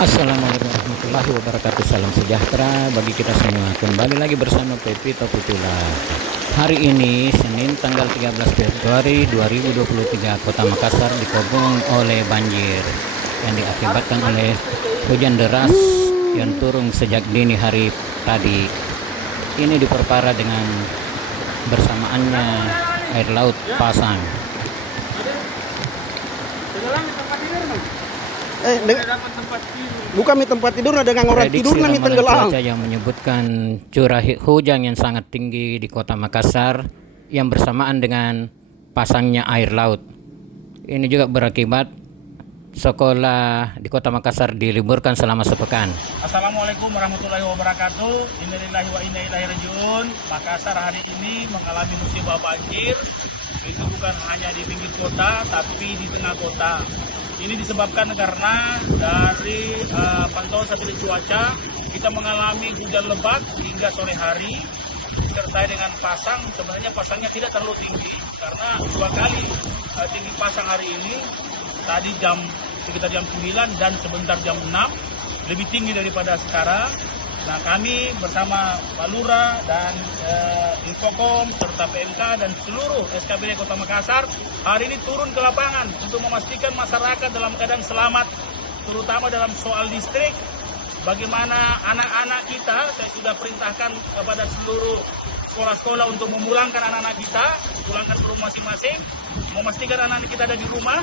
Assalamualaikum warahmatullahi wabarakatuh. Salam sejahtera bagi kita semua. Kembali lagi bersama Pepito Putula. Hari ini Senin tanggal 13 Februari 2023, Kota Makassar dikepung oleh banjir yang diakibatkan oleh hujan deras yang turun sejak dini hari tadi. Ini diperparah dengan bersamaannya air laut pasang. Bukan mi tempat tidur, dengan orang tidur Prediksi mi ramalan tenggelam. cuaca yang menyebutkan curah hujan yang sangat tinggi di Kota Makassar yang bersamaan dengan pasangnya air laut. Ini juga berakibat sekolah di Kota Makassar diliburkan selama sepekan. Assalamualaikum warahmatullahi wabarakatuh. Innalillahi wa inna ilaihi rajiun. Makassar hari ini mengalami musibah banjir. Itu bukan hanya di pinggir kota, tapi di tengah kota. Ini disebabkan karena dari pantauan satelit cuaca kita mengalami hujan lebat hingga sore hari disertai dengan pasang. Sebenarnya pasangnya tidak terlalu tinggi karena dua kali tinggi pasang hari ini, tadi sekitar jam 9 dan sebentar jam 6, lebih tinggi daripada sekarang. Nah, kami bersama Pak Lurah dan Infokom serta PMK dan seluruh SKBD Kota Makassar hari ini turun ke lapangan untuk memastikan masyarakat dalam keadaan selamat, terutama dalam soal listrik. Bagaimana anak-anak kita, saya sudah perintahkan kepada seluruh sekolah-sekolah untuk memulangkan anak-anak kita, pulangkan ke rumah masing-masing, memastikan anak-anak kita ada di rumah,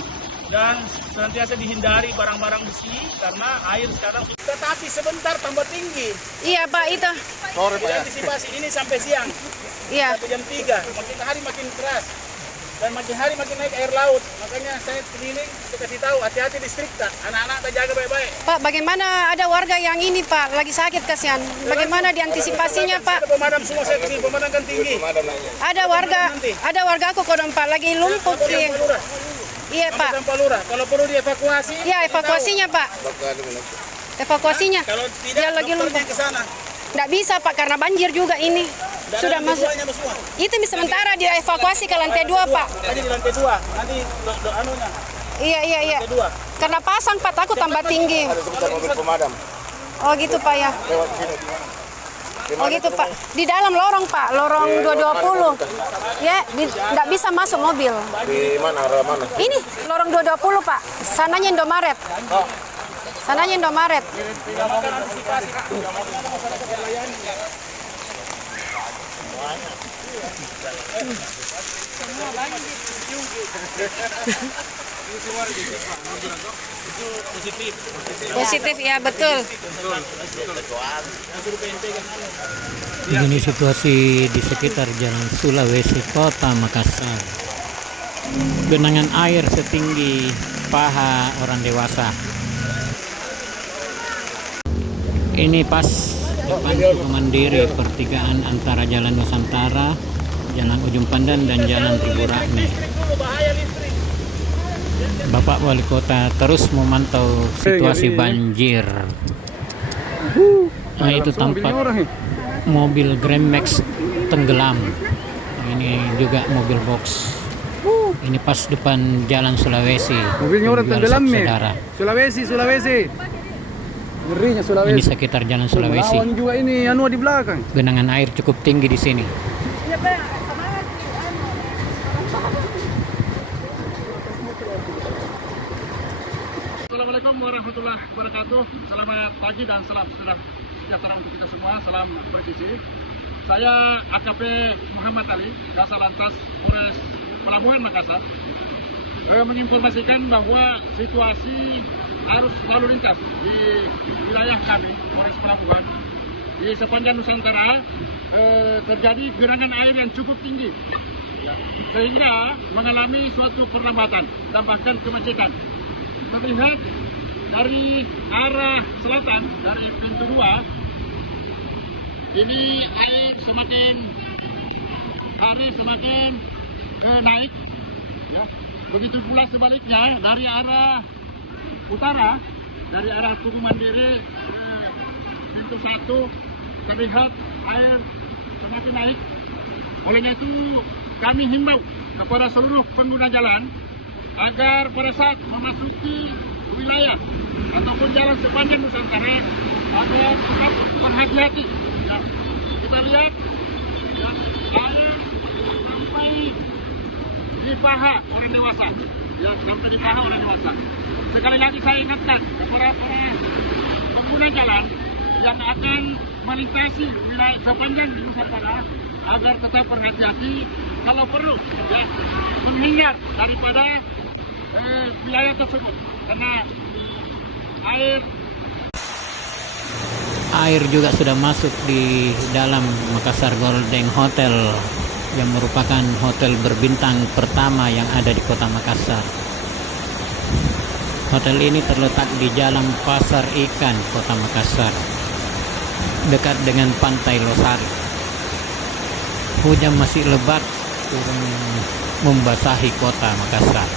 dan senantiasa dihindari barang-barang besi karena air sekarang sudah, tetapi sebentar tambah tinggi. Iya Pak, itu. Sore Pak ya. Antisipasi ini sampai siang. Iya. Sampai jam 3. Makin hari makin keras. Dan makin hari makin naik air laut. Makanya saya keliling untuk kasih tahu hati-hati listrik tak. Anak-anak tak jaga baik-baik. Pak, bagaimana ada warga yang ini Pak, lagi sakit kasihan. Bagaimana diantisipasinya Pak? Ada pemadam semua, saya kesini pemadam kan tinggi. Ada warga aku kodong Pak, lagi lumpuh. Iya Pak. Sampai Lurah. Kalau perlu dievakuasi. Iya, evakuasinya Pak. Evakuasinya. Kalau Dia tidak lagi lumpuh. ke sana. Nggak bisa Pak, karena banjir juga ini. Sudah masuk. Semua. Itu sementara dievakuasi ke lantai 2 Pak. Tadi di lantai 2. Nanti anunya. Iya. Lantai 2. Karena pasang Pak, takut tambah tinggi. Ada sebentar mobil pemadam. Oh gitu Pak ya. Lewat sini. Oh gitu Pak. Di dalam lorong Pak, lorong 220. Ya, nggak bisa masuk mobil. Di mana, arah mana? Ini lorong 220 Pak. Sananya Indomaret. Sananya Indomaret. Positif ya, betul. Begini situasi di sekitar Jalan Sulawesi, Kota Makassar. Genangan air setinggi paha orang dewasa. Ini pas depan Mandiri, pertigaan antara Jalan Nusantara, Jalan Ujung Pandan dan Jalan Riburahmi. Bapak Wali Kota terus memantau situasi banjir. Nah, itu tampak mobil Grandmax tenggelam. Ini juga mobil box. Ini pas depan Jalan Sulawesi. Mobilnya orang tenggelam nih. Saudara. Sulawesi. Ngerinya Sulawesi. Ini sekitar Jalan Sulawesi. Lawan juga ini di belakang. Genangan air cukup tinggi di sini. Assalamualaikum warahmatullahi wabarakatuh. Selamat pagi dan salam sejahtera untuk kita semua. Salam presisi. Saya AKP Muhammad Ali, Kasal Lantas Polres Pelabuhan Makassar, menginformasikan bahwa situasi arus lalu lintas di wilayah kami, Polres Pelabuhan, di sepanjang Nusantara terjadi genangan air yang cukup tinggi, sehingga mengalami suatu perlambatan dan bahkan kemacetan. Terlihat dari arah selatan, dari pintu 2, ini air semakin hari semakin naik, ya. Begitu pula sebaliknya dari arah utara, dari arah Tugu Mandiri pintu 1 terlihat air semakin naik. Olehnya itu kami himbau kepada seluruh pengguna jalan agar pada saat memasuki wilayah ataupun jalan sepanjang Nusantara adalah tetap berhati-hati. Nah, kita lihat ya, air sampai di paha orang dewasa, ya, sampai di paha orang dewasa. Sekali lagi saya ingatkan kepada para pengguna jalan yang akan melintasi wilayah sepanjang Nusantara agar tetap berhati-hati, kalau perlu ya menghindar daripada wilayah tersebut karena Air juga sudah masuk di dalam Makassar Golden Hotel yang merupakan hotel berbintang pertama yang ada di kota Makassar. Hotel ini terletak di Jalan Pasar Ikan, kota Makassar, dekat dengan Pantai Losari. Hujan masih lebat turun membasahi kota Makassar.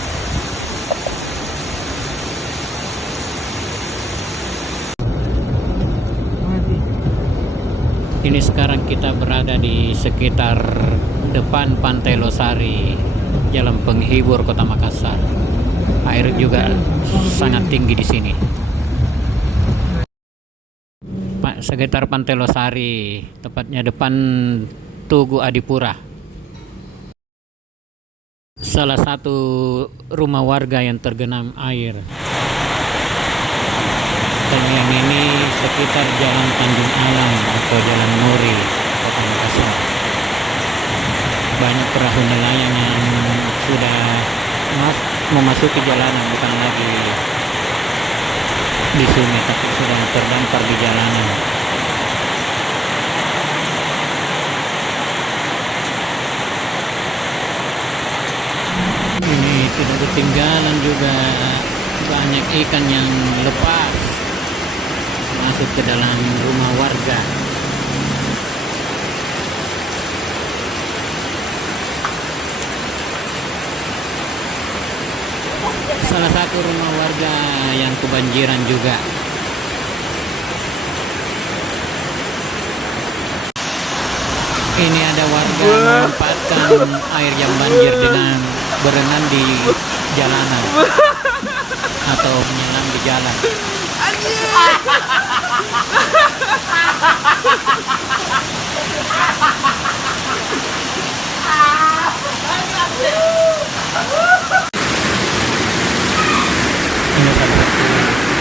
Ini sekarang kita berada di sekitar depan Pantai Losari, Jalan Penghibur Kota Makassar. Air juga sangat tinggi di sini. Sekitar Pantai Losari, tepatnya depan Tugu Adipura. Salah satu rumah warga yang tergenang air. Dan yang ini sekitar Jalan Tanjung Alam atau Jalan Nuri, Kota Makassar. Banyak perahu nelayan yang sudah memasuki jalanan, bukan lagi di sungai tapi sudah terdampar di jalanan. Ini tidak ketinggalan juga banyak ikan yang lepas masuk ke dalam rumah warga. Salah satu rumah warga yang kebanjiran juga. Ini ada warga memanfaatkan air yang banjir dengan berenang di jalanan atau menyelam di jalan. Ini salah satu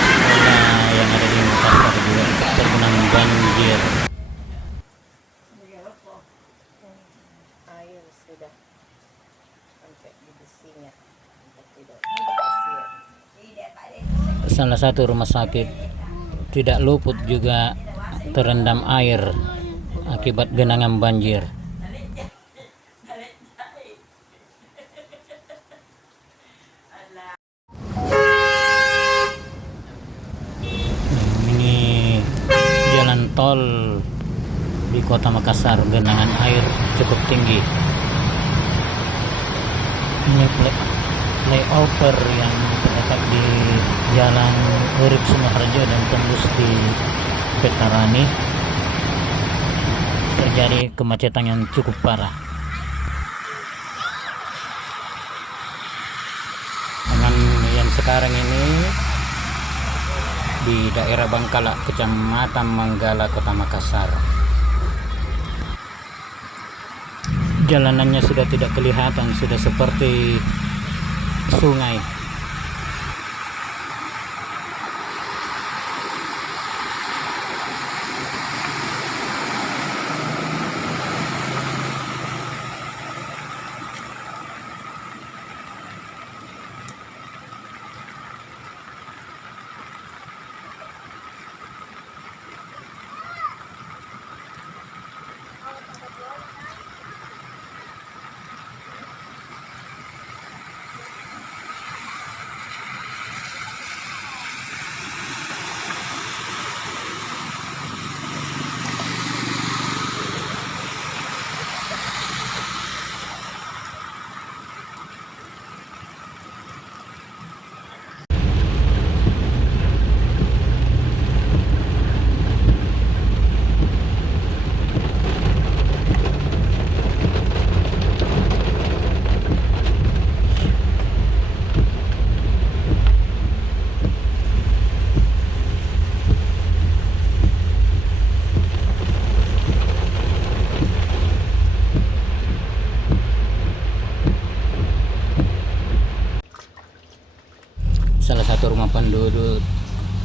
sekolah yang ada di Makassar juga ikut tergenang banjir. Air sudah sampai di besinya. Salah satu rumah sakit tidak luput juga terendam air akibat genangan banjir. Ini jalan tol di kota Makassar, genangan air cukup tinggi. Ini flyover yang terletak di Jalan Urip Sumoharjo dan tembus di Petarani, terjadi kemacetan yang cukup parah. Dengan yang sekarang ini di daerah Bangkala, Kecamatan Manggala, Kota Makassar. Jalanannya sudah tidak kelihatan, sudah seperti sungai.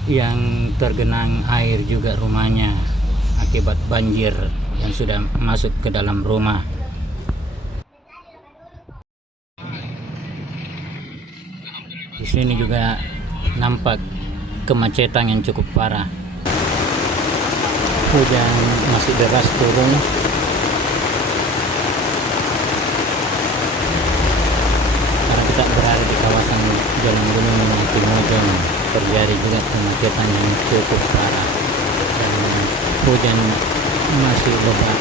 yang tergenang air juga rumahnya akibat banjir yang sudah masuk ke dalam rumah. Di sini juga nampak kemacetan yang cukup parah. Hujan masih deras turun. Karena kita berada di kawasan Jalan Gunung Timojong, terjadi juga kemacetan yang cukup parah dan hujan masih lebat.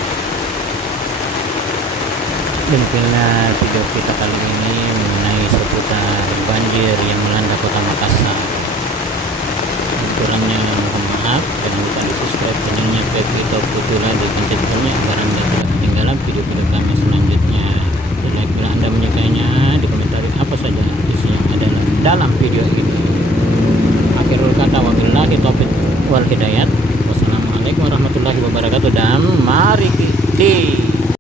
Demikianlah video kita kali ini mengenai seputar banjir yang melanda kota Makassar. Kurangnya mohon maaf, jangan lupa di subscribe channelnya Pepito Putula di konten-kontennya agar Anda tidak ketinggalan video-video kami selanjutnya. Dan bila Anda menyukainya, dikomentari apa saja isi yang ada dalam video ini. Akhirul kata, wabillahi taufiq wal hidayat. Wassalamualaikum warahmatullahi wabarakatuh, dan mari kita